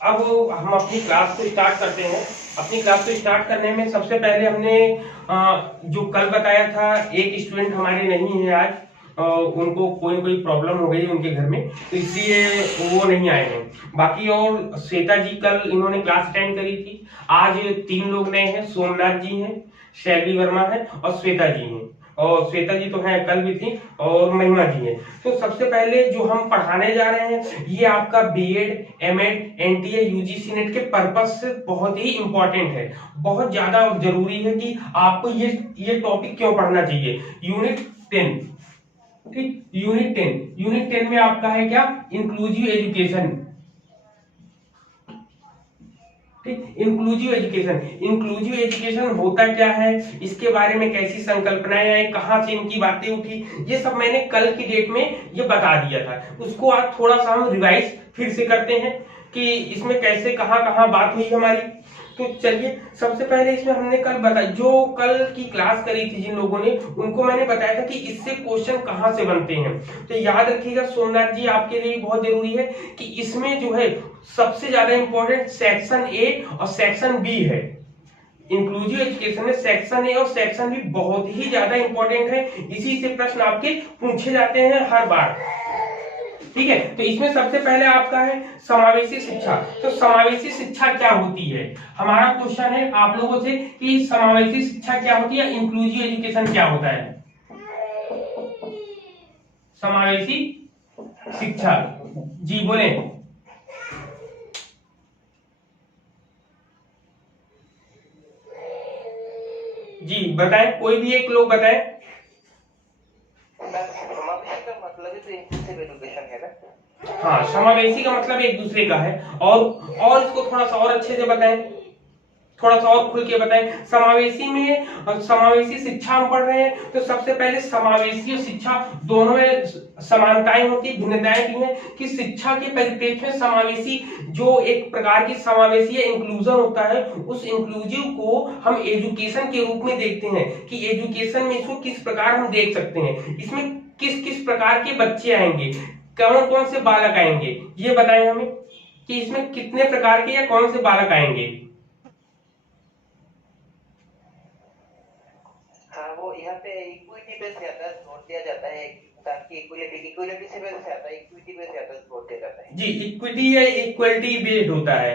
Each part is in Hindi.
अब हम अपनी क्लास को स्टार्ट करते हैं। अपनी क्लास को स्टार्ट करने में सबसे पहले हमने जो कल बताया था, एक स्टूडेंट हमारे नहीं है आज, उनको कोई प्रॉब्लम हो गई उनके घर में, तो इसलिए वो नहीं आए हैं। बाकी और श्वेता जी कल इन्होंने क्लास अटेंड करी थी। आज 3 लोग नए हैं, सोमनाथ जी हैं, शैली वर्मा है और श्वेता जी हैं। और श्वेता जी तो हैं, कल भी थी, और महिमा जी हैं। तो सबसे पहले जो हम पढ़ाने जा रहे हैं, ये आपका BEd, MEd, NTA, UGC NET के पर्पज से बहुत ही इंपॉर्टेंट है। बहुत ज्यादा जरूरी है कि आपको ये टॉपिक क्यों पढ़ना चाहिए। यूनिट 10, ठीक, यूनिट 10 में आपका है क्या, इंक्लूसिव एजुकेशन। ठीक, इंक्लूसिव एजुकेशन। इंक्लूसिव एजुकेशन होता क्या है, इसके बारे में कैसी संकल्पनाएं आई, कहां से इनकी बातें उठी, ये सब मैंने कल की डेट में ये बता दिया था। उसको आज थोड़ा सा हम रिवाइज फिर से करते हैं कि इसमें कैसे कहां कहां बात हुई हमारी। तो चलिए, सबसे पहले इसमें हमने कल बताया, जो कल की क्लास करी थी जिन लोगों ने, उनको मैंने बताया था कि इससे क्वेश्चन कहां से बनते हैं। तो याद रखिएगा सोमनाथ जी, आपके लिए बहुत जरूरी है कि इसमें जो है सबसे ज्यादा इंपॉर्टेंट सेक्शन ए और सेक्शन बी है। इंक्लूसिव एजुकेशन में सेक्शन ए और सेक्शन बी बहुत ही ज्यादा इंपॉर्टेंट है। इसी से प्रश्न आपके पूछे जाते हैं हर बार। ठीक है, तो इसमें सबसे पहले आपका है समावेशी शिक्षा। तो समावेशी शिक्षा क्या होती है, हमारा क्वेश्चन है आप लोगों से कि समावेशी शिक्षा क्या होती है, इंक्लूसिव एजुकेशन क्या होता है। समावेशी शिक्षा, जी बोले। जी बताएं, कोई भी एक लोग बताएं। समावेशी का मतलब ही तो इंक्लूसिव एजुकेशन है ना। हाँ, समावेशी का मतलब एक दूसरे का है। और इसको थोड़ा सा और अच्छे से बताएं, थोड़ा सा और खुल के बताएं। समावेशी में समावेशी शिक्षा हम पढ़ रहे हैं, तो सबसे पहले समावेशी और शिक्षा दोनों में समानताएं होती, भिन्नताएं भी हैं कि शिक्षा के परिप्रेक्ष्य में समावेशी जो एक प्रकार की समावेशी या इंक्लूजन होता है, उस इंक्लूसिव को हम एजुकेशन के रूप में देखते हैं कि एजुकेशन में इसको किस प्रकार हम देख सकते हैं, इसमें किस किस प्रकार के बच्चे आएंगे, कौन कौन से बालक आएंगे, ये बताएं हमें कि इसमें कितने प्रकार के या कौन से बालक आएंगे। हाँ, वो यहाँ पे इक्विटी पे ज्यादा जोर दिया जाता है ताकि इक्विलिटी से बेस से आता है, इक्विटी पे ज्यादा जोर दिया जाता है। जी, इक्विटी या इक्वलिटी बेस्ड होता है,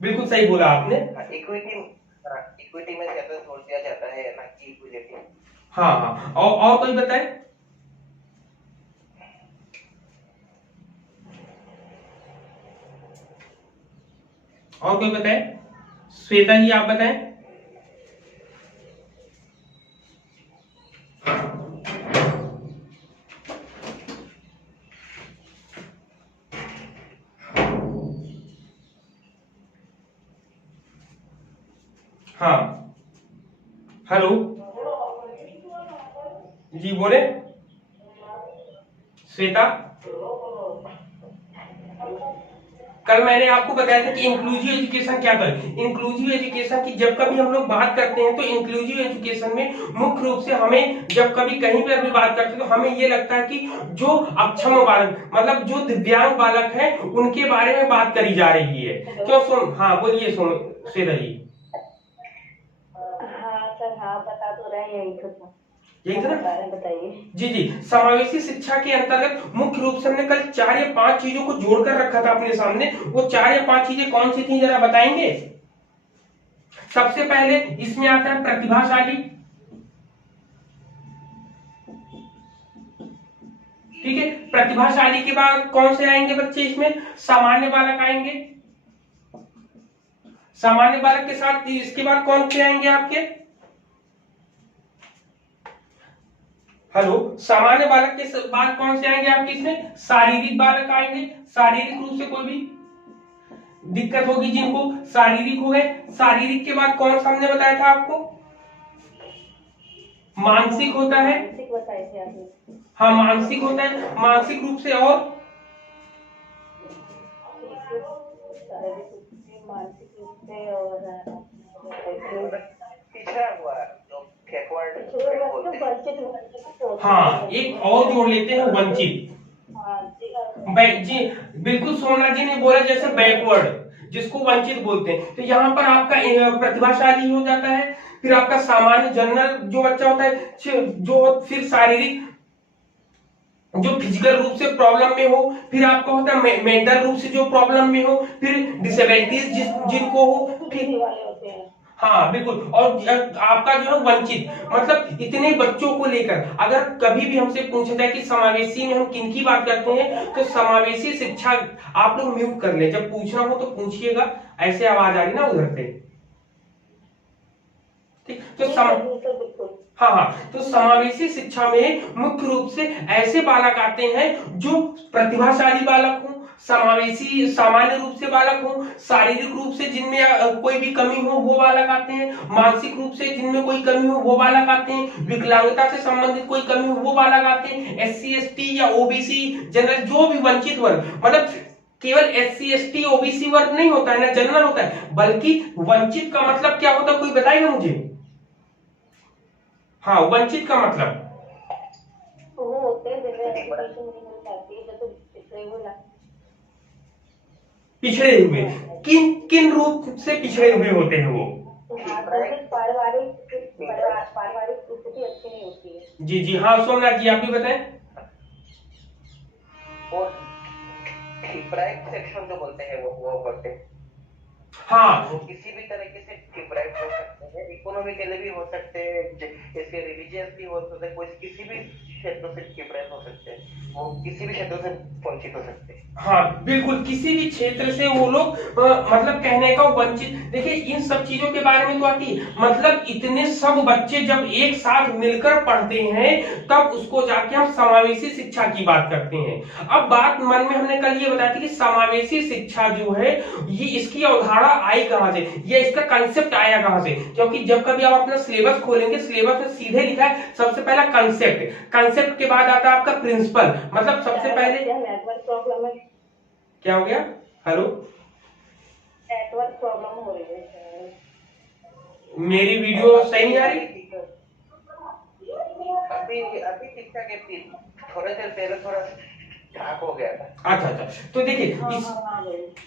बिल्कुल सही बोला आपने। इक्विटी में ज्यादा जोर दिया जाता है ना कि इक्विलिटी। हाँ हाँ, और कोई बताए। और कोई बताए, श्वेता जी आप बताएं। हाँ, हेलो जी बोले, श्वेता। कल मैंने आपको बताया था कि इंक्लूसिव एजुकेशन क्या है। इंक्लूसिव एजुकेशन की जब कभी हम लोग बात करते हैं, तो इंक्लूसिव एजुकेशन में मुख्य रूप से हमें जब कभी कहीं पर भी बात करते हैं, तो हमें ये लगता है कि जो अक्षम बालक, मतलब जो दिव्यांग बालक है, उनके बारे में बात करी जा रही है। क्यों सुन, हाँ बोलिए सुन श्वेता जी। हाँ सर, हाँ बता तो रहे हैं, यही था ना, बताइए। जी जी। समावेशी शिक्षा के अंतर्गत मुख्य रूप से हमने कल 4 या 5 चीजों को जोड़कर रखा था अपने सामने। वो 4 या 5 चीजें कौन सी थी, जरा बताएंगे। सबसे पहले इसमें आता है प्रतिभाशाली, ठीक है। प्रतिभाशाली के बाद कौन से आएंगे बच्चे, इसमें सामान्य बालक आएंगे। सामान्य बालक के साथ इसके बाद कौन से आएंगे आपके, हेलो, सामान्य बालक के बाद कौन से आएंगे आपके, इसमें शारीरिक बालक आएंगे। शारीरिक रूप से कोई भी दिक्कत होगी जिनको, शारीरिक हो गए। शारीरिक के बाद कौन सा हमने बताया था आपको, मानसिक होता है। मानसिक बताए थे आपने। हाँ, मानसिक होता है, मानसिक रूप से। और मानसिक रूप से और पिछड़ा हुआ जो बैकवर्ड बोलते हैं। हाँ, एक और जोड़ लेते हैं, वंचित। जी बिल्कुल, सोमनाथ जी ने बोला जैसे बैकवर्ड, जिसको वंचित बोलते हैं। तो यहाँ पर आपका प्रतिभाशाली हो जाता है, फिर आपका सामान्य जनरल जो बच्चा होता है, जो फिर शारीरिक जो फिजिकल रूप से प्रॉब्लम में हो, फिर आपका होता है मेंटल रूप से जो प्रॉब्लम में हो, फिर डिसेबिलिटीज जिनको हो, फिर वाले होते हैं। हाँ बिल्कुल, और आपका जो है वंचित, मतलब इतने बच्चों को लेकर अगर कभी भी हमसे पूछा जाए कि समावेशी में हम किन की बात करते हैं, तो समावेशी शिक्षा, आप लोग म्यूट कर ले, जब पूछना हो तो पूछिएगा, ऐसे आवाज आ रही ना उधर से, ठीक। तो हाँ, तो समावेशी शिक्षा में मुख्य रूप से ऐसे बालक आते हैं जो प्रतिभाशाली बालक हो, समावेशी सामान्य रूप से बालक हो, शारीरिक रूप से जिनमें कोई भी कमी हो वो बालक आते हैं, मानसिक रूप से जिनमें कोई कमी हो वो बालक आते हैं, विकलांगता से संबंधित कोई कमी हो वो बालक आते हैं, SC ST या OBC जनरल जो भी वंचित वर्ग, मतलब केवल SC ST OBC वर्ग नहीं होता है ना, जनरल होता है, बल्कि वंचित का मतलब क्या होता है, कोई बताएगा मुझे? हाँ, वंचित का मतलब वो होते हैं जिन्हें एजुकेशन नहीं मिल पाती है, जैसे पिछड़े हुए, किन किन रूप से पिछड़े हुए होते हैं वो? पारिवारिक स्थिति अच्छी नहीं होती है। जी जी हाँ, सोमनाथ जी आप भी बताएं। वो डिप्राइव्ड सेक्शन जो बोलते हैं वो करते हैं। हाँ, वो किसी भी तरीके से डिप्राइव्ड हो सकते हैं, इकोनॉमिकली भी हो सकते हैं, जैसे रिलीजियस भी हो सकते हैं, कोई किसी भी क्षेत्र से डिप्राइव्ड हो सकते हैं, वो किसी भी क्षेत्र से वंचित हो सकते हैं। हाँ बिल्कुल, किसी भी क्षेत्र से वो लोग मतलब कहने का वंचित, देखिए इन सब चीजों के बारे में तो आती है, मतलब इतने सब बच्चे जब एक साथ मिलकर पढ़ते हैं तब उसको जाके हम समावेशी शिक्षा की बात करते हैं। अब बात मन में हमने कल ये बताया थी कि समावेशी शिक्षा जो है ये इसकी अवधारणा आई कहां से, ये इसका कंसेप्ट आया कहां से, क्योंकि जब कभी आप अपना सिलेबस खोलेंगे, सिलेबस में सीधे लिखा है सबसे पहला कंसेप्ट, कंसेप्ट के बाद आता है आपका प्रिंसिपल, मतलब सबसे पहले नेटवर्क प्रॉब्लम है। क्या हो गया? हेलो, नेटवर्क प्रॉब्लम हो रही है, मेरी वीडियो सही नहीं आ रही? अभी अभी ठीक ठाक है, थोड़ा देर पहले थोड़ा ठाक हो गया था। अच्छा अच्छा, तो देखिए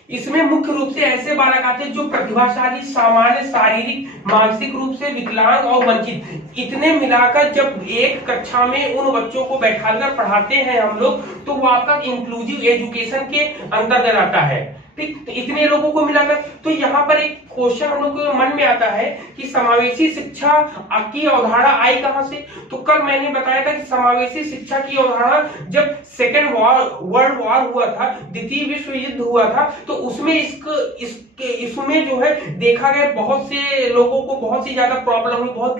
इसमें मुख्य रूप से ऐसे बालक आते हैं जो प्रतिभाशाली, सामान्य, शारीरिक, मानसिक रूप से विकलांग और वंचित, इतने मिलाकर जब एक कक्षा में उन बच्चों को बैठाकर पढ़ाते हैं हम लोग, तो वो आपका इंक्लूसिव एजुकेशन के अंतर्गत आता है, ठीक। तो इतने लोगों को मिलाकर, तो यहाँ पर एक क्वेश्चन हम लोग के मन में आता है कि समावेशी शिक्षा की अवधारणा आई कहां से? तो कल मैंने बताया था कि समावेशी शिक्षा की अवधारणा जब सेकेंड वर्ल्ड वॉर हुआ था, द्वितीय विश्व युद्ध हुआ था, तो उसमें इसमें जो है देखा गया बहुत से लोगों को बहुत सी ज्यादा प्रॉब्लम हुई, बहुत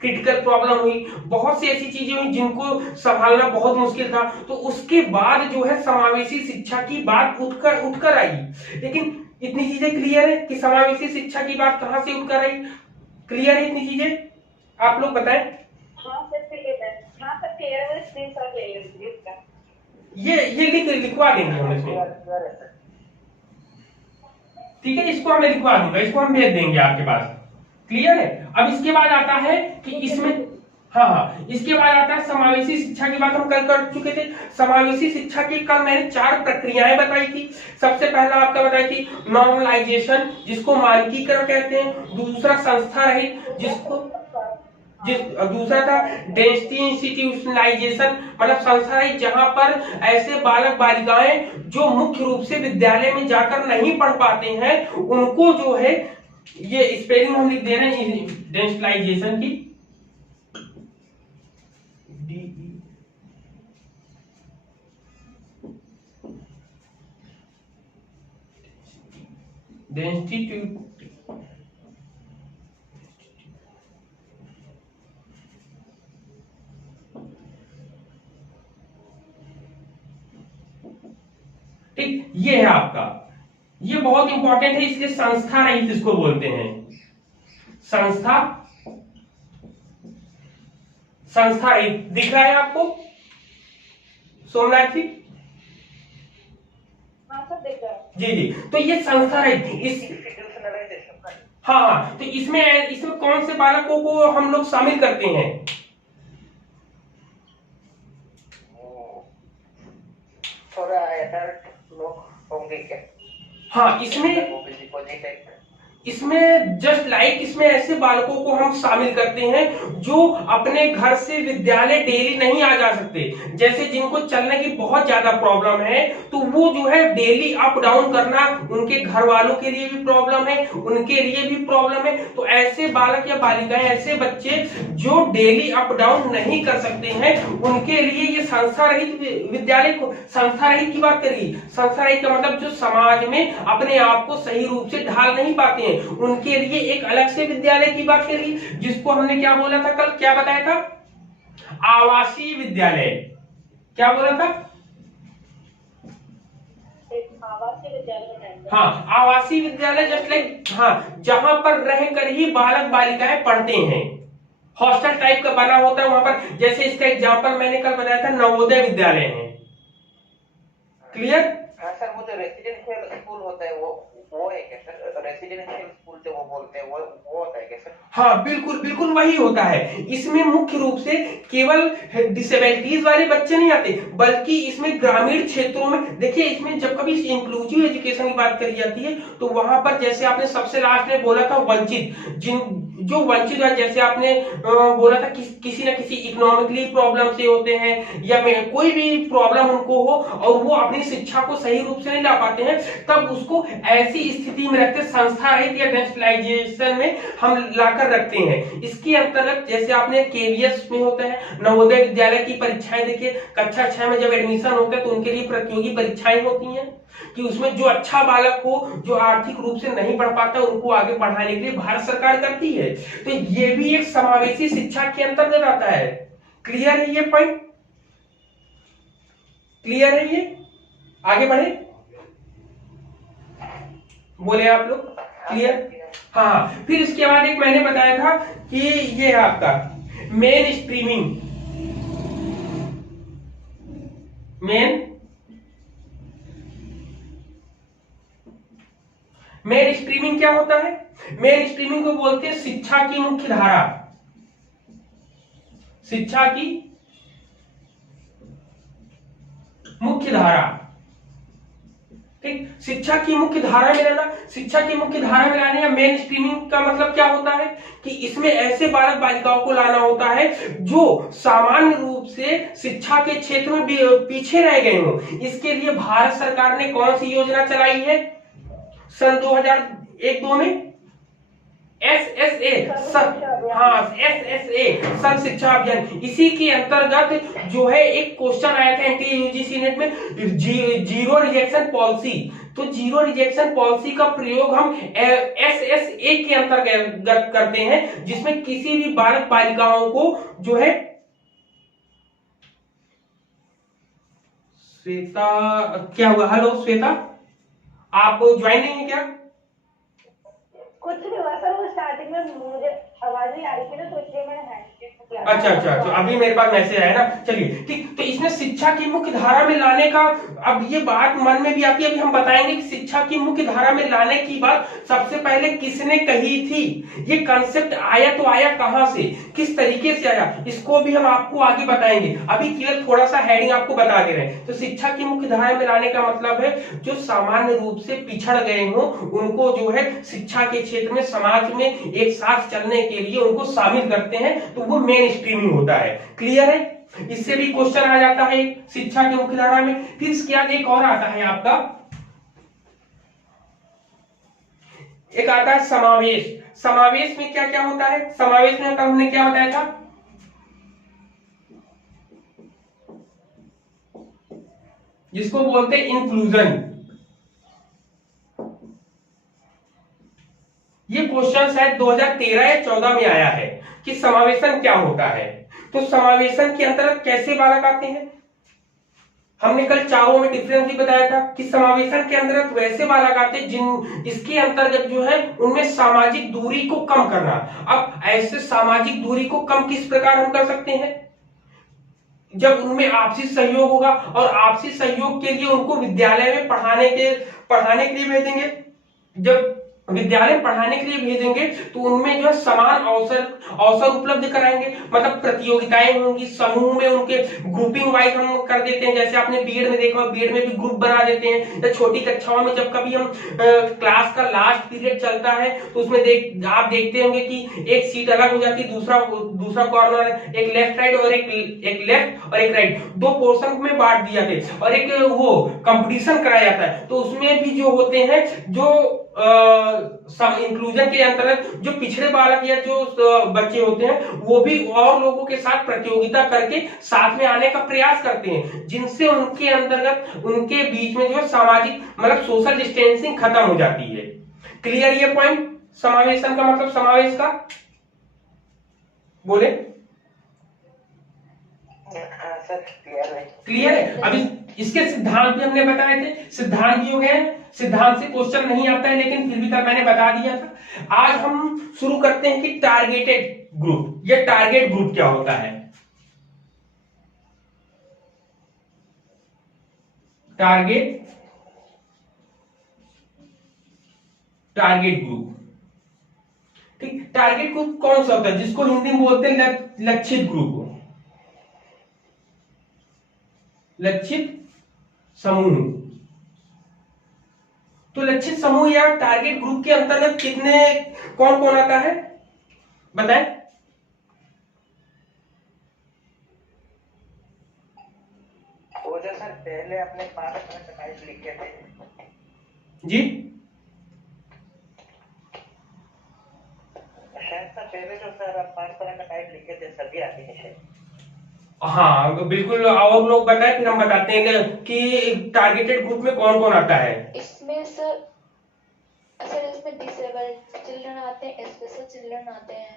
क्रिटिकल प्रॉब्लम हुई, बहुत सी ऐसी चीजें हुई जिनको संभालना बहुत मुश्किल था, तो उसके बाद जो है समावेशी शिक्षा की बात उठकर आई। लेकिन इतनी चीजें क्लियर है कि समावेशी शिक्षा की बात कहां से उठकर आई? क्लियर है इतनी चीजें? आप लोग बताएं। हाँ सर क्लियर है, हाँ सर क्लियर है, स्क्रीनशॉट ले लीजिए इसका। ये लिखवा देंगे हम इसमें, ठीक है, इसको हमें लिखवा दूंगा, इसको हम भेज देंगे आपके पास, क्लियर है। अब इसके बाद आता है कि इसमें हाँ, इसके बाद आता है समावेशी शिक्षा की बात हम कल कर चुके थे। समावेशी शिक्षा की कल मैंने 4 प्रक्रियाएं बताई थी। सबसे पहला आपका बताई थी नॉर्मलाइजेशन, जिसको मानकीकरण कहते हैं, दूसरा संस्था रहित, दूसरा था डेंसिटी इंस्टीट्यूशनलाइजेशन, मतलब संस्था रहित जहां पर ऐसे बालक बालिकाएं जो मुख्य रूप से विद्यालय में जाकर नहीं पढ़ पाते हैं उनको जो है, ये स्पेलिंग हम लिख दे रहे हैं डेंसिटाइजेशन की, ठीक, ये है आपका, ये बहुत इंपॉर्टेंट है, इसलिए संस्था रहित इसको बोलते हैं, संस्था रहित। दिख रहा है आपको सोमनाथ जी? हाँ सर दिख रहा है। जी जी, तो ये संस्था रहित हाँ, तो इसमें कौन से बालकों को हम लोग शामिल करते हैं? थोड़ा एडल्ट लोग होंगे क्या? हाँ, इसमें टेक्नोलॉजी टाइप में? इसमें जस्ट लाइक इसमें ऐसे बालकों को हम शामिल करते हैं जो अपने घर से विद्यालय डेली नहीं आ जा सकते, जैसे जिनको चलने की बहुत ज्यादा प्रॉब्लम है, तो वो जो है डेली अप डाउन करना उनके घर वालों के लिए भी प्रॉब्लम है, उनके लिए भी प्रॉब्लम है। तो ऐसे बालक या बालिकाएं, ऐसे बच्चे जो डेली अप डाउन नहीं कर सकते हैं, उनके लिए ये संस्था रहित विद्यालय को, संस्था रहित की बात करिए, संस्था रहित का मतलब जो समाज में अपने आप को सही रूप से ढाल नहीं पाते हैं, उनके लिए एक अलग से विद्यालय की बात करिए, जिसको हमने क्या बोला था कल, क्या बताया था, आवासीय विद्यालय। क्या बोला था? आवासीय विद्यालय बताएंगे। हाँ, आवासीय विद्यालय जस्ट लाइक, हाँ, जहां पर रहकर ही बालक बालिकाएं पढ़ते हैं, हॉस्टल टाइप का बना होता है वहां पर। जैसे इसका एग्जांपल मैंने कल बताया था, नवोदय विद्यालय है। क्लियर? हाँ सर, वो जो रेसिडेंशियल स्कूल होता है वो है क्या सर? रेसिडेंशियल स्कूल जो वो बोलते हैं वो होता है क्या सर? हाँ, बिल्कुल बिल्कुल वही होता है। इसमें मुख्य रूप से केवल डिसेबिलिटीज वाले बच्चे नहीं आते, बल्कि इसमें ग्रामीण क्षेत्रों में, देखिए इसमें जब कभी इंक्लूसिव एजुकेशन की बात करी जाती है तो वहां पर, जैसे आपने सबसे लास्ट में बोला था, वंचित, जो वंचित है, जैसे आपने बोला था किसी न किसी इकोनॉमिकली प्रॉब्लम से होते हैं, या कोई भी प्रॉब्लम उनको हो और वो अपनी शिक्षा को सही रूप से नहीं ला पाते हैं, तब उसको ऐसी स्थिति में रखते, संस्था रहित या डेस्टिलाइजेशन में हम लाकर रखते हैं। इसके अंतर्गत जैसे आपने केवीएस में होता है, नवोदय विद्यालय की परीक्षाएं देखिए, कक्षा 6 में जब एडमिशन होता है तो उनके लिए प्रतियोगी परीक्षाएं होती हैं, कि उसमें जो अच्छा बालक हो, जो आर्थिक रूप से नहीं पढ़ पाता, उनको आगे बढ़ाने के लिए भारत सरकार करती है। तो ये भी एक समावेशी शिक्षा के अंतर्गत आता है। क्लियर है ये पॉइंट? क्लियर है ये? आगे बढ़े, बोले आप लोग क्लियर? हाँ, फिर इसके बाद एक मैंने बताया था कि ये आपका मेन स्ट्रीमिंग, मेन स्ट्रीमिंग क्या होता है? मेन स्ट्रीमिंग को बोलते हैं शिक्षा की मुख्य धारा, शिक्षा की मुख्य धारा। ठीक, शिक्षा की मुख्य धारा में लाना, शिक्षा की मुख्य धारा में लाने या मेन स्ट्रीमिंग का मतलब क्या होता है कि इसमें ऐसे बालक बालिकाओं को लाना होता है जो सामान्य रूप से शिक्षा के क्षेत्र में पीछे रह गए हों। इसके लिए भारत सरकार ने कौन सी योजना चलाई है सन 2001-2 में? SSA, सर्व शिक्षा अभियान। इसी के अंतर्गत जो है एक क्वेश्चन आया था एनटीए यूजीसी नेट में, जीरो रिजेक्शन पॉलिसी। तो जीरो रिजेक्शन पॉलिसी का प्रयोग हम SSA के अंतर्गत करते हैं, जिसमें किसी भी बालक बालिकाओं को जो है, श्वेता क्या हुआ? हेलो श्वेता, आप ज्वाइन नहीं है क्या? कुछ नहीं हुआ सर, वो स्टार्टिंग में मुझे आवाज नहीं आ रही थी ना, तो इसलिए मैंने हैंड किया। अच्छा, अभी मेरे पास मैसेज आया ना। चलिए ठीक, तो इसमें शिक्षा की मुख्य धारा में लाने का, अब ये बात मन में भी आती है, अभी हम बताएंगे कि शिक्षा की मुख्य धारा में लाने की बात सबसे पहले किसने कही थी, ये कंसेप्ट आया तो आया कहां से, किस तरीके से आया, इसको भी हम आपको आगे बताएंगे। अभी केवल थोड़ा सा हेडिंग आपको बता दे रहे हैं। तो शिक्षा की मुख्य धारा में लाने का मतलब है जो सामान्य रूप से पिछड़ गए हो, उनको जो है शिक्षा के क्षेत्र में, समाज में एक साथ चलने के लिए उनको शामिल करते हैं, तो वो मेन स्ट्रीमिंग होता है। क्लियर है? इससे भी क्वेश्चन आ जाता है शिक्षा की मुख्य धारा में। फिर इसके बाद एक और आता है आपका, एक आता है समावेश। समावेश में क्या क्या होता है? समावेश में हमने क्या बताया था, जिसको बोलते हैं इंक्लूजन। ये क्वेश्चन शायद 2013 या 14 में आया है कि समावेशन क्या होता है। तो समावेशन के अंतर्गत कैसे बालक आते हैं, हमने कल चारों में डिफरेंस भी बताया था कि समावेशन के अंतर्गत वैसे बालक आते हैं जिन, इसके अंतर्गत जो है उनमें सामाजिक दूरी को कम करना। अब ऐसे सामाजिक दूरी को कम किस प्रकार हम कर सकते हैं? जब उनमें आपसी सहयोग होगा, और आपसी सहयोग के लिए उनको विद्यालय में पढ़ाने के लिए भेजेंगे। जब विद्यालय पढ़ाने के लिए भेजेंगे तो उनमें जो है समान अवसर उपलब्ध कराएंगे। मतलब प्रतियोगिताएं होंगी, समूह में उनके ग्रुपिंग वाइज हम कर देते हैं। जैसे आपने बीएड में देखा, बीएड में भी ग्रुप बना देते हैं। या छोटी कक्षाओं में जब कभी हम क्लास का लास्ट पीरियड चलता है तो उसमें आप देखते होंगे कि एक सीट अलग हो जाती है, दूसरा कॉर्नर, एक लेफ्ट राइट और एक लेफ्ट और एक राइट, दो पोर्शन में बांट दिया गया और एक वो कंपटीशन कराया जाता है। तो उसमें भी जो होते हैं, जो इंक्लूजन के अंतर्गत जो पिछड़े बालक या जो बच्चे होते हैं, वो भी और लोगों के साथ प्रतियोगिता करके साथ में आने का प्रयास करते हैं, जिनसे उनके अंतर्गत उनके बीच में जो है सामाजिक मतलब सोशल डिस्टेंसिंग खत्म हो जाती है। क्लियर ये पॉइंट? समावेशन का मतलब समावेश का बोले। सर क्लियर है? अभी इसके सिद्धांत भी हमने बताए थे, सिद्धांत भी हो गए। सिद्धांत से क्वेश्चन नहीं आता है, लेकिन फिर भी मैंने बता दिया था। आज हम शुरू करते हैं कि टारगेटेड ग्रुप या टारगेट ग्रुप क्या होता है। टारगेट ग्रुप, ठीक। टारगेट ग्रुप कौन सा होता है? जिसको हिंदी में बोलते हैं लक्षित ग्रुप, लक्षित समूह। तो लक्षित समूह या टारगेट ग्रुप के अंतर्गत कौन कौन आता है बताएं? वो जो सर पहले अपने 5 तरह का टाइप लिखे थे जी, शायद सर पहले जो सर 5 तरह का टाइप लिखे थे सभी आते हैं शायद। हाँ बिल्कुल, और लोग बताएं फिर हम बताते हैं कि टारगेटेड ग्रुप में कौन कौन आता है। इसमें सर इसमें डिसेबल्ड चिल्ड्रन आते हैं, स्पेशल चिल्ड्रन आते हैं,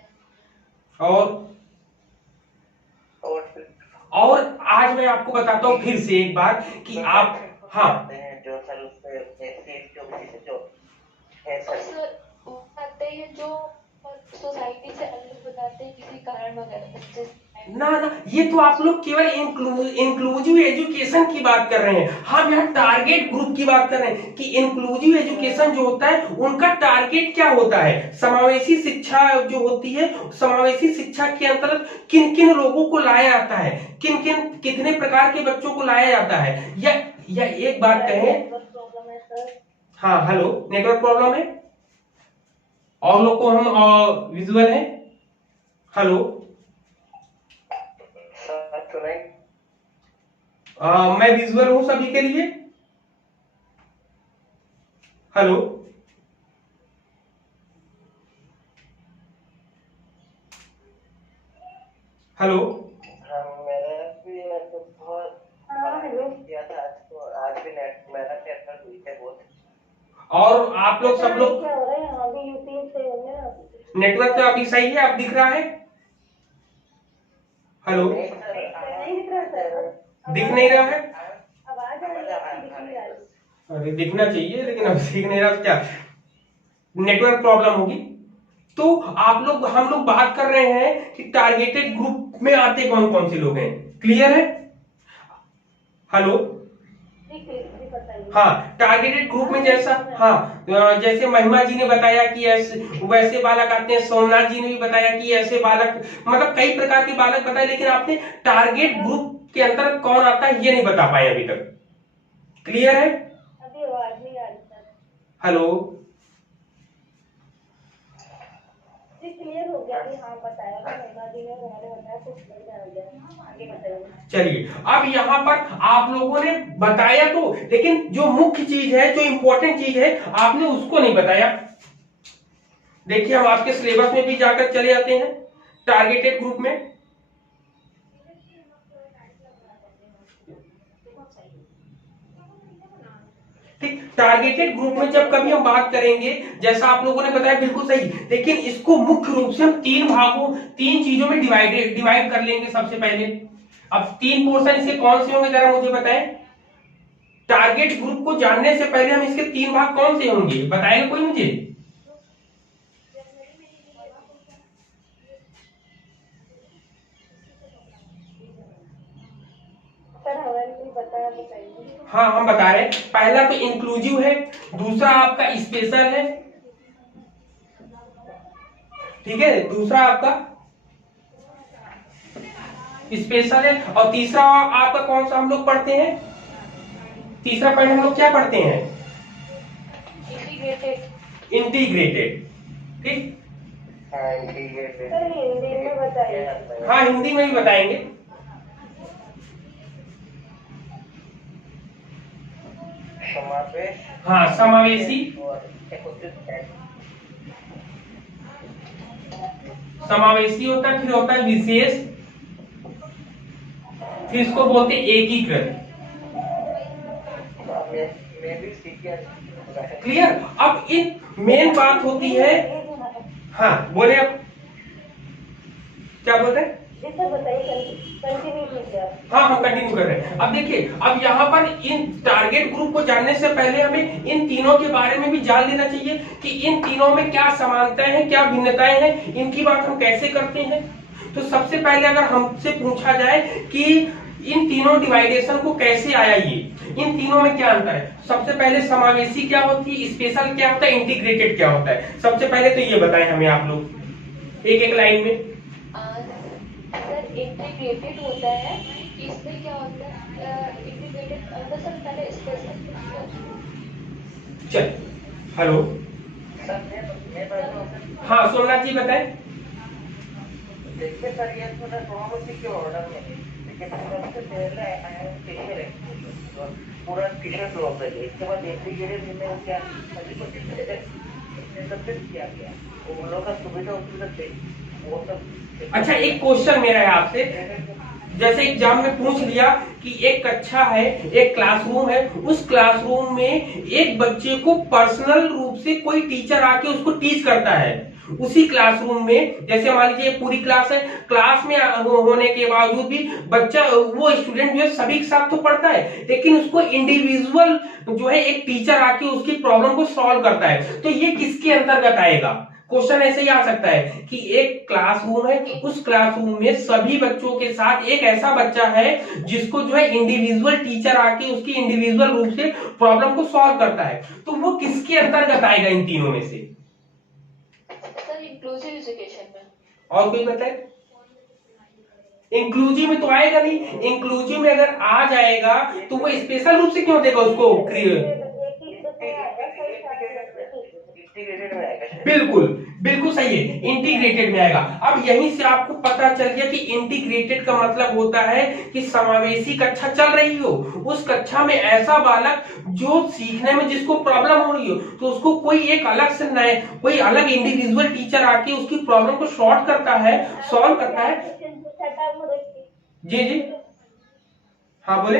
और आज मैं आपको बताता हूँ फिर से एक बार कि आप जो सर सर वो आते हैं जो सोसाइटी से अलग बताते हैं किसी कारण वगैरह। ना, ये तो आप लोग केवल इंक्लूसिव एजुकेशन की बात कर रहे हैं। हम यहाँ टारगेट ग्रुप की बात कर रहे हैं कि इंक्लूसिव एजुकेशन जो होता है उनका टारगेट क्या होता है। समावेशी शिक्षा जो होती है, समावेशी शिक्षा के अंतर्गत किन किन लोगों को लाया जाता है, कितने प्रकार के बच्चों को लाया जाता है। या एक बात कहें, हाँ हेलो, नेटवर्क प्रॉब्लम है, और लोग को हम विजुअल है। हेलो, मैं विजुअल हूं सभी के लिए। हेलो, हेलो, मेरा भी बहुत किया था तो आज भी मेरा नेटवर्क वीक है बहुत। और आप लोग सब लोग क्या हो रहा है? अभी यूपी से होंगे ना, नेटवर्क तो अभी सही है, आप दिख रहा है? हेलो, नहीं दिख रहा सर, दिख नहीं रहा है? आवाज आ रही है, दिख नहीं रहा है। अरे दिखना चाहिए, लेकिन अब दिख नहीं रहा, क्या नेटवर्क प्रॉब्लम होगी। तो हम लोग बात कर रहे हैं कि टारगेटेड ग्रुप में आते कौन कौन से लोग हैं। क्लियर है? हेलो, हाँ, टारगेटेड ग्रुप में जैसे महिमा जी ने बताया कि वैसे बालक आते हैं, सोमनाथ जी ने भी बताया कि ऐसे बालक, मतलब कई प्रकार के बालक बताए, लेकिन आपने टारगेट ग्रुप के अंदर कौन आता है ये नहीं बता पाए अभी तक। क्लियर है? अभी आवाज नहीं आ रही सर। हेलो जी, क्लियर हो गया जी। हाँ बताया था महिमा जी ने, उन्होंने बताया कुछ क्लियर हो गया। आगे बताइए। चलिए, अब यहाँ पर आप लोगों ने बताया तो, लेकिन जो मुख्य चीज है, जो इंपॉर्टेंट चीज है, आपने उसको नहीं बताया। देखिए, हम आपके सिलेबस में भी जाकर चले जाते हैं टारगेटेड ग्रुप में। ठीक, टारगेटेड ग्रुप में जब कभी हम बात करेंगे, जैसा आप लोगों ने बताया बिल्कुल सही, लेकिन इसको मुख्य रूप से हम तीन चीजों में डिवाइड कर लेंगे सबसे पहले। अब 3 पोर्शन इसके कौन से होंगे जरा मुझे बताएं। टारगेट ग्रुप को जानने से पहले हम इसके 3 भाग कौन से होंगे बताएंगे कोई मुझे? सर हमें नहीं पता, बताइए। हाँ, हम बता रहे हैं। पहला तो इंक्लूसिव है, दूसरा आपका स्पेशल है, ठीक है, दूसरा आपका स्पेशल है, और तीसरा आपका कौन सा हम लोग पढ़ते हैं, तीसरा पॉइंट हम लोग क्या पढ़ते हैं, इंटीग्रेटेड। इंटीग्रेटेड। ठीक, हाँ, इंटीग्रेटेड। सर हिंदी में बताइए। हाँ हिंदी में भी बताएंगे। समावेश। हाँ समावेशी, और एकत्रित है। समावेशी होता है, फिर होता है विशेष, फिर इसको बोलते हैं एकीकृत। मैं भी सीख गया। क्लियर। अब इन मेन बात होती है, हाँ बोले आप क्या बोल रहे हैं, जी सर बताइए, कंटिन्यू कीजिए। हाँ हम कंटिन्यू कर रहे हैं। अब देखिए, अब यहाँ पर इन टारगेट ग्रुप को जानने से पहले हमें इन तीनों के बारे में भी जान लेना चाहिए कि इन तीनों में क्या समानताएं हैं, क्या भिन्नताएं हैं, इनकी बात हम कैसे करते हैं। तो सबसे पहले अगर हमसे पूछा जाए कि इन तीनों डिवाइडेशन को कैसे आया, ये इन तीनों में क्या अंतर है, सबसे पहले समावेशी क्या होती है, स्पेशल क्या होता है, इंटीग्रेटेड क्या होता है, सबसे पहले तो ये बताएं हमें आप लोग एक एक लाइन में। सर इंटीग्रेटेड होता है, इसमें क्या होता है, इंटीग्रेटेड सर पहले स्पेशल। चल हेलो, सर मैं हाँ सोमनाथ जी बताएं। देखिए सर, ये थोड़ा के ऑर्डर में, लेकिन सबसे पहले आया टीचर पूरा टीचर ब्लॉक है, इसके बाद इंटीग्रेटेड में क्या सभी को एकत्रित किया गया, वो लोगों का सुविधा वो सब। अच्छा एक क्वेश्चन मेरा है आपसे, जैसे एग्जाम में पूछ लिया कि एक कक्षा है, एक क्लासरूम है, उस क्लासरूम में एक बच्चे को पर्सनल रूप से कोई टीचर आके उसको टीच करता है, उसी क्लासरूम में, जैसे मान लीजिए पूरी क्लास है, क्लास में होने के बावजूद भी बच्चा, वो स्टूडेंट जो है सभी के साथ तो पढ़ता है, लेकिन उसको इंडिविजुअल जो है एक टीचर आके उसकी प्रॉब्लम को सॉल्व करता है, तो ये किसके अंतर्गत आएगा। क्वेश्चन ऐसे ही आ सकता है कि एक क्लासरूम है, उस क्लासरूम में सभी बच्चों के साथ एक ऐसा बच्चा है जिसको जो है इंडिविजुअल टीचर आके उसकी इंडिविजुअल रूप से प्रॉब्लम को सॉल्व करता है, तो वो किसके अंतर्गत आएगा इन तीनों में से। सर इंक्लूसिव एजुकेशन में। और कोई बताए। इंक्लूसिव में तो आएगा नहीं, इंक्लूसिव में अगर आ जाएगा तो वो स्पेशल रूप से क्यों देगा उसको। इंटीग्रेटेड में आएगा। बिल्कुल बिल्कुल सही है, इंटीग्रेटेड में आएगा। अब यहीं से आपको पता चल गया कि इंटीग्रेटेड का मतलब होता है कि समावेशी कक्षा चल रही हो, उस कक्षा में ऐसा बालक जो सीखने में जिसको प्रॉब्लम हो रही हो, तो उसको कोई एक अलग से नए, कोई अलग इंडिविजुअल टीचर आके उसकी प्रॉब्लम को सॉल्व करता है, सॉल्व करता है। जी जी हाँ बोले।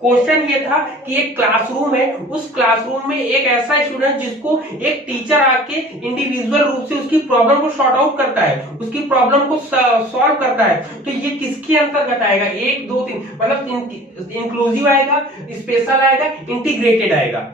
क्वेश्चन ये था कि एक क्लासरूम है, उस क्लासरूम में एक ऐसा स्टूडेंट जिसको एक टीचर आके इंडिविजुअल रूप से उसकी प्रॉब्लम को सॉर्ट आउट करता है, उसकी प्रॉब्लम को सॉल्व करता है, तो ये किसके अंतर्गत आएगा, 1 2 3, मतलब इंक्लूसिव आएगा, स्पेशल आएगा, इंटीग्रेटेड आएगा।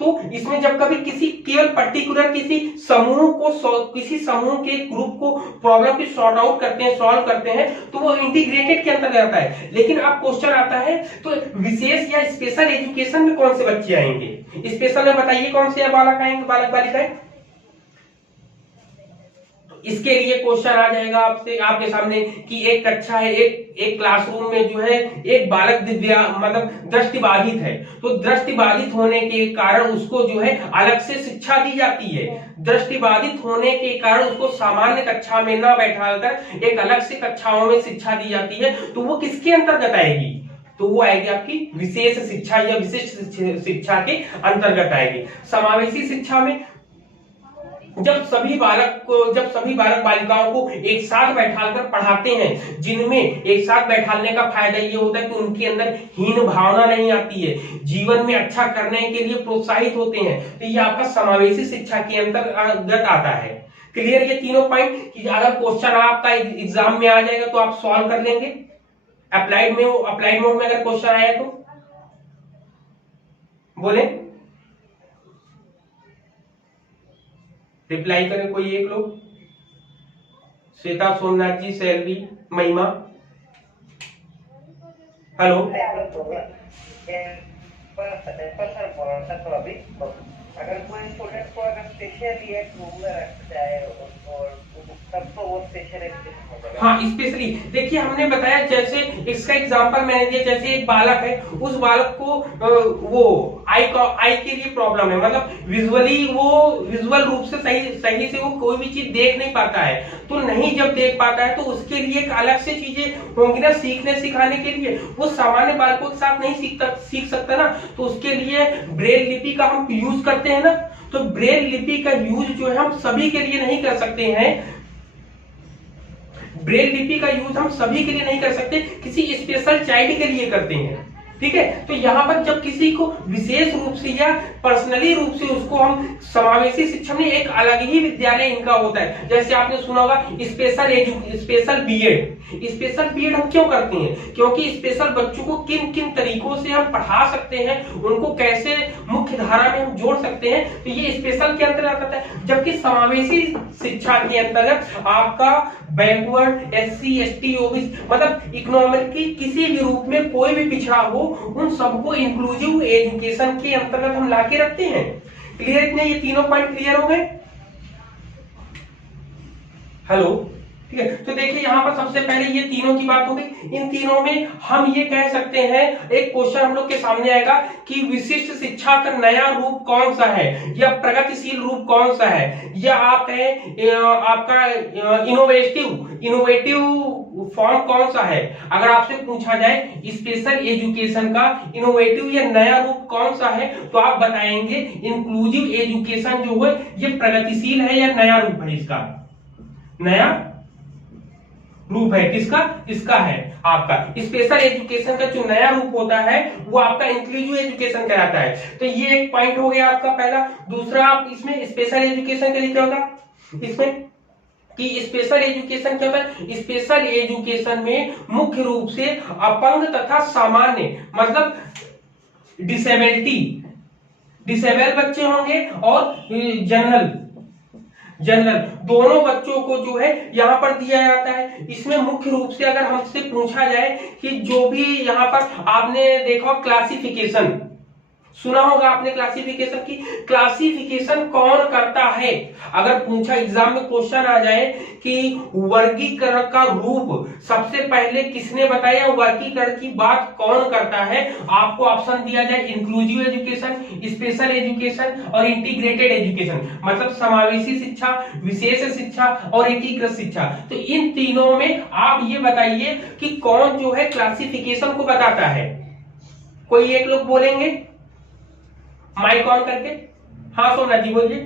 तो इसमें जब कभी किसी केवल पर्टिकुलर किसी समूह को, किसी समूह के ग्रुप को प्रॉब्लम की सॉर्ट आउट करते हैं, सॉल्व करते हैं, तो वो इंटीग्रेटेड के अंतर्गत आता है। लेकिन अब क्वेश्चन आता है तो विशेष या स्पेशल एजुकेशन में कौन से बच्चे आएंगे, स्पेशल में बताइए कौन से बालक आएंगे, बालक बालिकाएं। इसके लिए क्वेश्चन आ जाएगा आपके सामने कि एक कक्षा है, एक क्लासरूम में जो है एक बालक दिव्यांग मतलब दृष्टिबाधित है, तो दृष्टिबाधित होने के कारण उसको जो है अलग से शिक्षा दी जाती है। दृष्टिबाधित होने के कारण उसको सामान्य कक्षा में न बैठाकर एक अलग से कक्षाओं में शिक्षा दी जाती है, तो वो किसके अंतर्गत आएगी, तो वो आएगी आपकी विशेष शिक्षा या विशिष्ट शिक्षा के अंतर्गत आएगी। समावेशी शिक्षा में जब सभी बालक बालिकाओं को एक साथ बैठाकर पढ़ाते हैं, जिनमें एक साथ बैठाने का फायदा ये होता है कि उनके अंदर हीन भावना नहीं आती है, जीवन में अच्छा करने के लिए प्रोत्साहित होते हैं, तो ये आपका समावेशी शिक्षा के अंतर्गत आता है। क्लियर ये तीनों पॉइंट कि अगर क्वेश्चन आपका एग्जाम में आ जाएगा तो आप सॉल्व कर लेंगे। अप्लाइड मोड में अगर क्वेश्चन आया तो बोले, रिप्लाई करें कोई एक लोग। श्वेता, सोमनाथ जी, सैलवी, महिमा। हेलो समझता तो अभी अगर कोई स्टूडेंट को अगर स्पेशली एक रूम में रखता है और तब तो वो स्पेशल एजुकेशन हो जाएगा। हाँ, स्पेशली देखिए हमने बताया, जैसे इसका एग्जांपल मैंने दिया, जैसे एक बालक है, उस बालक को वो आई के लिए प्रॉब्लम है, मतलब विजुअल रूप से सही से वो कोई भी चीज देख नहीं पाता है, तो नहीं जब देख पाता है तो उसके लिए एक अलग से चीजें होंगी ना सीखने सिखाने के लिए, वो सामान्य बालकों के साथ नहीं सीख सकता ना, तो उसके लिए ब्रेल लिपि का हम यूज करते हैं ना। तो ब्रेल लिपि का यूज जो है हम सभी के लिए नहीं कर सकते हैं, ब्रेल लिपि का यूज हम सभी के लिए नहीं कर सकते, किसी स्पेशल चाइल्ड के लिए करते हैं, ठीक है। तो यहाँ पर जब किसी को विशेष रूप से या पर्सनली रूप से उसको हम समावेशी शिक्षा में एक अलग ही विद्यालय इनका होता है, जैसे आपने सुना होगा स्पेशल बीएड हम क्यों करते हैं, क्योंकि स्पेशल बच्चों को किन किन तरीकों से हम पढ़ा सकते हैं, उनको कैसे मुख्य धारा में हम जोड़ सकते हैं, तो ये स्पेशल के अंतर्गत आता है। जबकि समावेशी शिक्षा के अंतर्गत आपका बैकवर्ड, एससी, एसटी, ओबीसी, मतलब इकोनॉमिक की किसी भी रूप में कोई भी पिछड़ा हो, उन सबको इंक्लूसिव एजुकेशन के अंतर्गत हम लाके रखते हैं। क्लियर, इतने ये तीनों पॉइंट क्लियर हो गए? हेलो, ठीक है। तो देखिए यहाँ पर सबसे पहले ये तीनों की बात हो गई। इन तीनों में हम ये कह सकते हैं, एक क्वेश्चन हम लोग के सामने आएगा कि विशिष्ट शिक्षा का नया रूप कौन सा है, या प्रगतिशील रूप कौन सा है, या आप कहें आपका इनोवेटिव फॉर्म कौन सा है। अगर आपसे पूछा जाए स्पेशल एजुकेशन का इनोवेटिव या नया रूप कौन सा है, तो आप बताएंगे इंक्लूसिव एजुकेशन जो है ये प्रगतिशील है या नया रूप है, इसका नया रूप है। किसका? इसका है आपका स्पेशल एजुकेशन का जो नया रूप होता है वो आपका इंक्लूसिव एजुकेशन कहलाता है। तो ये एक पॉइंट हो गया आपका पहला। दूसरा, आप इसमें स्पेशल एजुकेशन के लिए क्या होगा, इसमें कि स्पेशल एजुकेशन क्या होता है, स्पेशल एजुकेशन में मुख्य रूप से अपंग तथा सामान्य, मतलब डिसेबल बच्चे होंगे और जनरल दोनों बच्चों को जो है यहाँ पर दिया जाता है। इसमें मुख्य रूप से अगर हमसे पूछा जाए कि जो भी यहाँ पर आपने देखा क्लासिफिकेशन, सुना होगा आपने क्लासिफिकेशन की, क्लासिफिकेशन कौन करता है। अगर पूछा एग्जाम में क्वेश्चन आ जाए कि वर्गीकरण का रूप सबसे पहले किसने बताया, वर्गीकरण की बात कौन करता है, आपको ऑप्शन दिया जाए इंक्लूसिव एजुकेशन, स्पेशल एजुकेशन और इंटीग्रेटेड एजुकेशन, मतलब समावेशी शिक्षा, विशेष शिक्षा और एकीकृत शिक्षा। तो इन तीनों में आप ये बताइए कि कौन जो है क्लासिफिकेशन को बताता है। कोई एक लोग बोलेंगे माइक ऑन करके। हाँ सोमनाथ जी बोलिए।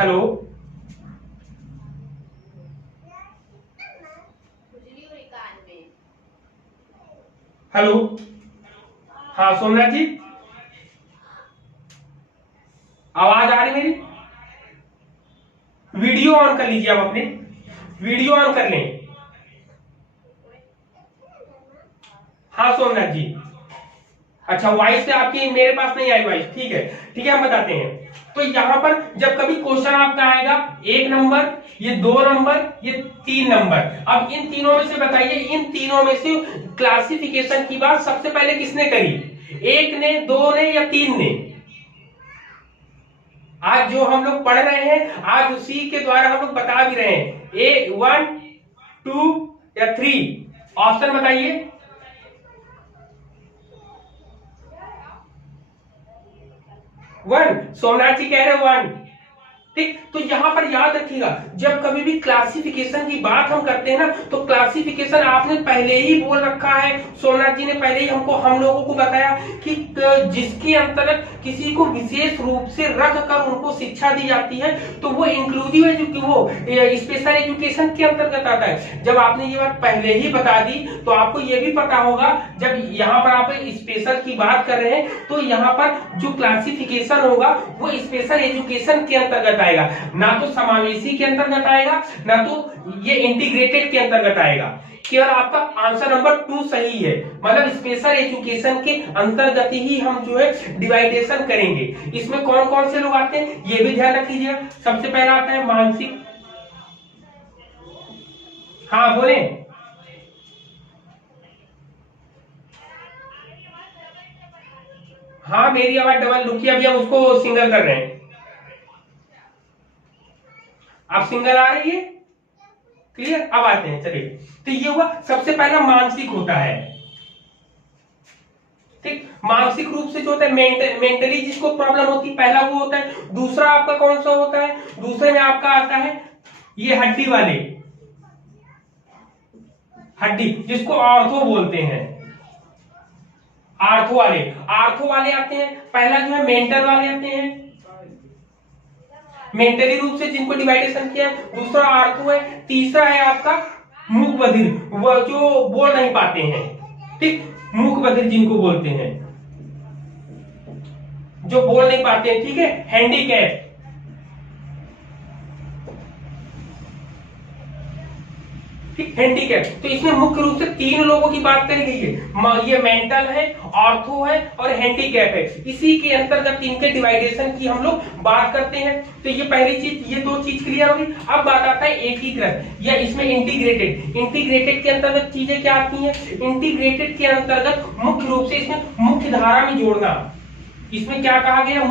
हेलो, हेलो, हाँ सोमनाथ जी, आवाज आ रही मेरी? वीडियो ऑन कर लीजिए, आप अपने वीडियो ऑन कर लें। हाँ सोमनाथ जी, अच्छा वॉइस से आपकी मेरे पास नहीं आई वॉइस, ठीक है ठीक है, हम बताते हैं। तो यहाँ पर जब कभी क्वेश्चन आपका आएगा 1 नंबर, ये 2 नंबर, ये 3 नंबर, अब इन तीनों में से बताइए, इन तीनों में से क्लासिफिकेशन की बात सबसे पहले किसने करी, 1 ने, 2 ने या 3 ने? आज जो हम लोग पढ़ रहे हैं, आज उसी के द्वारा हम लोग बता भी रहे हैं। 1, 2 या 3, ऑप्शन बताइए। 1, सोमनाथ जी कह रहे हो 1, ठीक। तो यहां पर याद रखिएगा, जब कभी भी क्लासिफिकेशन की बात हम करते हैं ना, तो क्लासिफिकेशन आपने पहले ही बोल रखा है, सोमनाथ जी ने पहले ही हम लोगों को बताया कि जिसके अंतर्गत किसी को विशेष रूप से रख कर उनको शिक्षा दी जाती है, तो वो इंक्लूसिव स्पेशल एजुकेशन के अंतर्गत आता है। जब आपने ये बात पहले ही बता दी, तो आपको ये भी पता होगा, जब यहाँ पर आप स्पेशल की बात कर रहे हैं, तो यहाँ पर जो क्लासिफिकेशन होगा वो स्पेशल एजुकेशन के अंतर्गत आएगा, ना तो समावेशी के अंतर्गत आएगा, ना तो ये इंटीग्रेटेड के अंतर्गत आएगा। केवल आपका आंसर नंबर 2 सही है, मतलब स्पेशल एजुकेशन के अंतर्गत ही हम जो है डिवाइडेशन करेंगे। इसमें कौन कौन से लोग आते हैं ये भी ध्यान रख लीजिएगा। सबसे पहला आता है मानसिक, हाँ बोले, हाँ मेरी आवाज डबल, रुकिए अभी हम उसको सिंगल कर रहे हैं। अब सिंगल आ रही है, क्लियर। अब आते हैं, चलिए। तो ये हुआ सबसे पहला मानसिक होता है, ठीक। मानसिक रूप से जो होता है, मेंटली जिसको प्रॉब्लम होती है, पहला वो होता है। दूसरा आपका कौन सा होता है, दूसरे में आपका आता है ये हड्डी वाले, हड्डी जिसको आर्थो बोलते हैं, आर्थो वाले आते हैं। पहला जो है मेंटल वाले आते हैं, मेंटली रूप से जिनको डिवाइडेशन किया है। दूसरा आर्थो है। तीसरा है आपका मूक बधिर, वो जो बोल नहीं पाते हैं, ठीक। मूक बधिर जिनको बोलते हैं, जो बोल नहीं पाते हैं, ठीक है, हैंडीकैप। ठीक, हैंडीकैप। तो इसमें मुख्य रूप से 3 लोगों की बात करी गई है, ये मेंटल है, ऑर्थो है और हैंडीकैप है। इसी के अंतर्गत इनके डिवाइडेशन की हम लोग बात करते हैं। तो ये पहली चीज, ये 2 चीज क्लियर होगी। अब बात आता है एकीकृत या इसमें इंटीग्रेटेड। इंटीग्रेटेड के अंतर्गत चीजें क्या आती हैं, इंटीग्रेटेड के अंतर्गत मुख्य रूप से इसमें मुख्य धारा में जोड़ना। इसमें क्या कहा गया,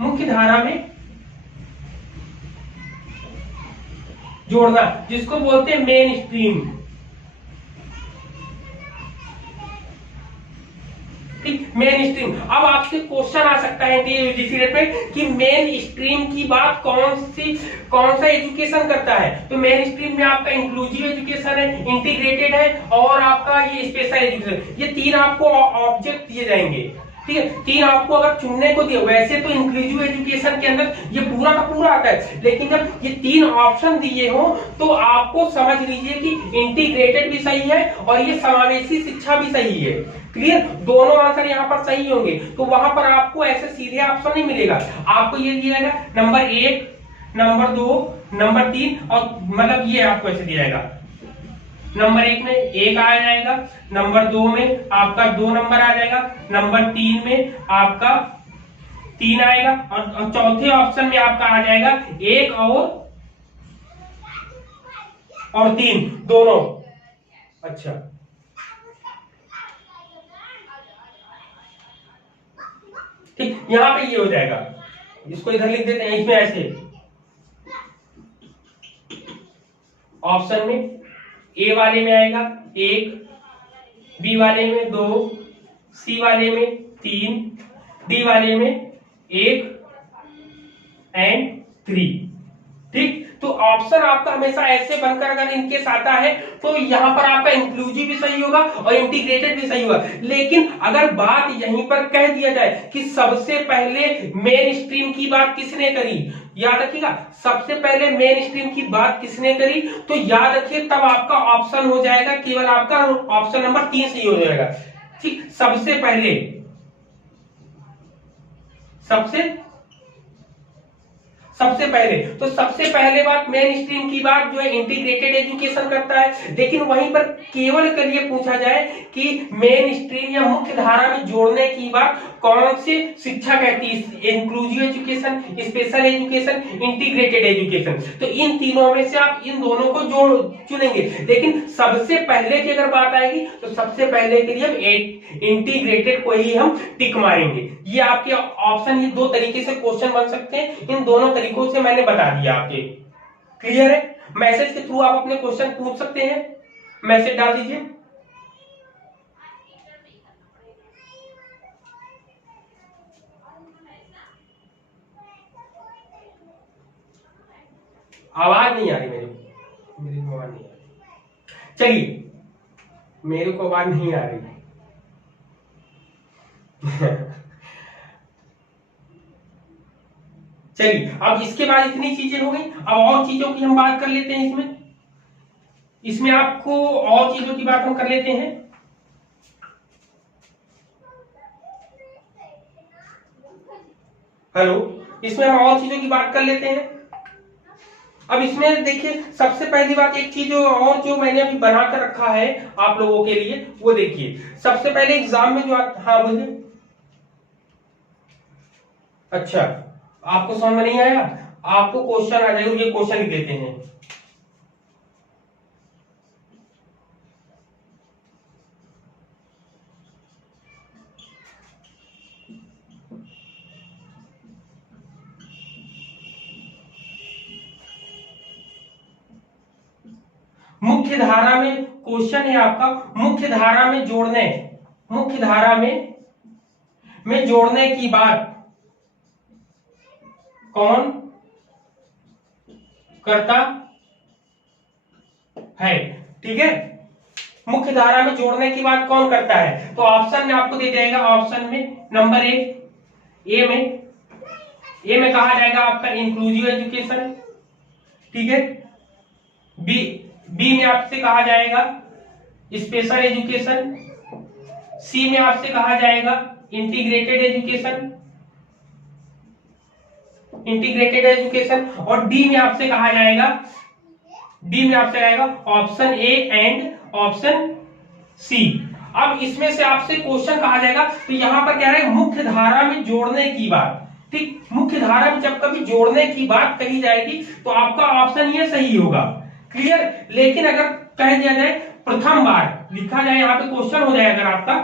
मुख्य धारा में जोड़ना, जिसको बोलते हैं मेन स्ट्रीम। ठीक, मेन स्ट्रीम। अब आपसे क्वेश्चन आ सकता है यूजीसी रेट पे कि मेन स्ट्रीम की बात कौन सा एजुकेशन करता है। तो मेन स्ट्रीम में आपका इंक्लूसिव एजुकेशन है, इंटीग्रेटेड है और आपका ये स्पेशल एजुकेशन। ये 3 आपको ऑब्जेक्ट दिए जाएंगे, ठीक है। 3 आपको अगर चुनने को दिए, वैसे तो इंक्लूसिव एजुकेशन के अंदर ये पूरा का पूरा आता है, लेकिन जब ये 3 ऑप्शन दिए हो तो आपको समझ लीजिए कि इंटीग्रेटेड भी सही है और ये समावेशी शिक्षा भी सही है, क्लियर। दोनों आंसर यहाँ पर सही होंगे। तो वहां पर आपको ऐसे सीधे ऑप्शन नहीं मिलेगा, आपको ये दिया जाएगा नंबर 1, नंबर 2, नंबर 3 और मतलब ये आपको ऐसे दिया जाएगा। नंबर 1 में 1 आ जाएगा, नंबर 2 में आपका 2 नंबर आ जाएगा, नंबर 3 में आपका 3 आएगा और चौथे ऑप्शन में आपका आ जाएगा 1 और 3 दोनों। अच्छा, ठीक, यहां पे ये हो जाएगा। इसको इधर लिख देते हैं, इसमें ऐसे ऑप्शन में ए वाले में आएगा 1, बी वाले में 2, सी वाले में 3, डी वाले में 1 एंड 3, ठीक। तो ऑप्शन आपका हमेशा ऐसे बनकर अगर इनके साथ आता है तो यहां पर आपका इंक्लूसिव भी सही होगा और इंटीग्रेटेड भी सही होगा। लेकिन अगर बात यहीं पर कह दिया जाए कि सबसे पहले मेन स्ट्रीम की बात किसने करी, याद रखिएगा, सबसे पहले मेन स्ट्रीम की बात किसने करी, तो याद रखिए तब आपका ऑप्शन हो जाएगा, केवल आपका ऑप्शन नंबर 3 सही हो जाएगा, ठीक। सबसे पहले तो सबसे पहले बात मेन स्ट्रीम की बात जो है इंटीग्रेटेड एजुकेशन करता है। लेकिन वहीं पर केवल करिए पूछा जाए कि मेन स्ट्रीम या मुख्य धारा में जोड़ने की बात कौन सी शिक्षा कहती है, inclusive education, special education, integrated education. तो इन तीनों में से आप इन दोनों को चुनेंगे। लेकिन सबसे पहले की अगर बात आएगी तो सबसे पहले के लिए हम इंटीग्रेटेड को ही हम टिक मारेंगे। ये आपके ऑप्शन, ये 2 तरीके से क्वेश्चन बन सकते हैं, इन दोनों तरीकों से मैंने बता दिया आपके, क्लियर है। मैसेज के थ्रू आप अपने क्वेश्चन पूछ सकते हैं, मैसेज डाल दीजिए। आवाज नहीं आ रही मेरी को आवाज नहीं आ रही। चलिए, मेरे को आवाज नहीं आ रही चलिए, अब इसके बाद इतनी चीजें हो गई। अब और चीजों की हम बात कर लेते हैं। इसमें आपको और चीजों की बात हम कर लेते हैं। हेलो, इसमें हम और चीजों की बात कर लेते हैं। अब इसमें देखिए, सबसे पहली बात एक चीज और जो मैंने अभी बना कर रखा है आप लोगों के लिए, वो देखिए। सबसे पहले एग्जाम में जो हाँ बोलिए। अच्छा, आपको समझ में नहीं आया, आपको क्वेश्चन आ जाएगा, ये क्वेश्चन लिख लेते हैं। मुख्य धारा में क्वेश्चन है आपका, मुख्य धारा में जोड़ने, मुख्य धारा में जोड़ने की बात कौन करता है? ठीक है, मुख्य धारा में जोड़ने की बात कौन करता है? तो ऑप्शन में आपको दे जाएगा, ऑप्शन में नंबर ए में कहा जाएगा आपका इंक्लूसिव एजुकेशन, ठीक है। बी में आपसे कहा जाएगा स्पेशल एजुकेशन, सी में आपसे कहा जाएगा इंटीग्रेटेड एजुकेशन और डी में आपसे कहा जाएगा option A and option C. अब इसमें से आपसे क्वेश्चन कहा जाएगा, तो यहां पर क्या है, मुख्य धारा में जोड़ने की बात, ठीक। मुख्य धारा में जब कभी जोड़ने की बात कही जाएगी तो आपका ऑप्शन ये सही होगा, क्लियर। लेकिन अगर कह दिया जाए प्रथम बार लिखा जाए, यहाँ पे क्वेश्चन हो जाए अगर आपका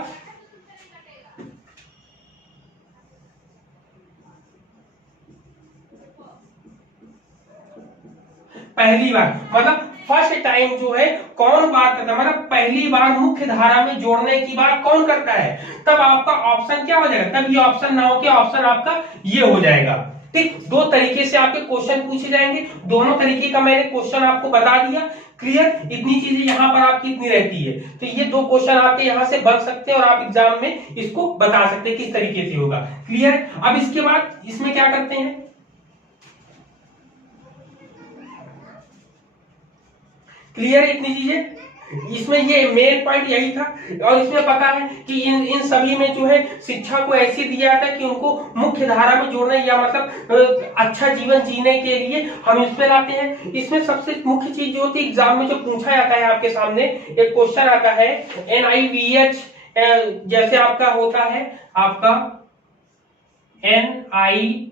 पहली बार, मतलब फर्स्ट टाइम जो है कौन बात करता है, मतलब पहली बार मुख्य धारा में जोड़ने की बात कौन करता है, तब आपका ऑप्शन क्या हो जाएगा, तब ये ऑप्शन ना हो के ऑप्शन आपका ये हो जाएगा, ठीक। दो तरीके से आपके क्वेश्चन पूछे जाएंगे, दोनों तरीके का मैंने क्वेश्चन आपको बता दिया, क्लियर। इतनी चीजें यहाँ पर आपकी इतनी रहती है, तो ये दो क्वेश्चन आपके यहाँ से बन सकते हैं और आप एग्जाम में इसको बता सकते हैं किस तरीके से होगा, क्लियर। अब इसके बाद इसमें क्या करते हैं, क्लियर है इतनी चीजें। इसमें ये मेन पॉइंट यही था, और इसमें पता है कि इन सभी में जो है शिक्षा को ऐसे दिया जाता है कि उनको मुख्य धारा में जोड़ना, या मतलब अच्छा जीवन जीने के लिए हम इसमें लाते हैं। इसमें सबसे मुख्य चीज जो होती है एग्जाम में जो पूछा जाता है, आपके सामने एक क्वेश्चन आता है NIVH, जैसे आपका होता है आपका NIVH,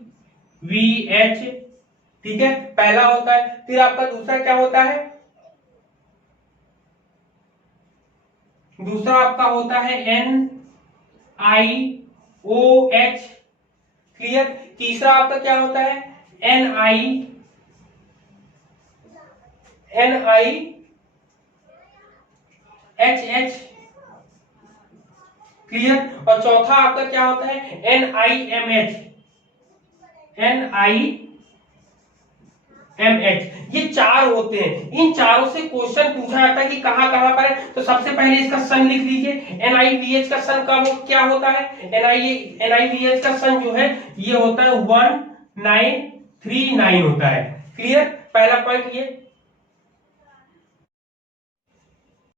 ठीक है, पहला होता है। फिर आपका दूसरा क्या होता है, दूसरा आपका होता है NIOH, क्लियर। तीसरा आपका क्या होता है NIHH, क्लियर। और चौथा आपका क्या होता है NIMH। ये चार होते हैं, इन चारों से क्वेश्चन पूछा जाता है कि कहां कहां पर है। तो सबसे पहले इसका सन लिख लीजिए, NIVH का सन क्या होता है, NIVH का सन जो है ये होता है 1939 होता है, क्लियर। पहला पॉइंट ये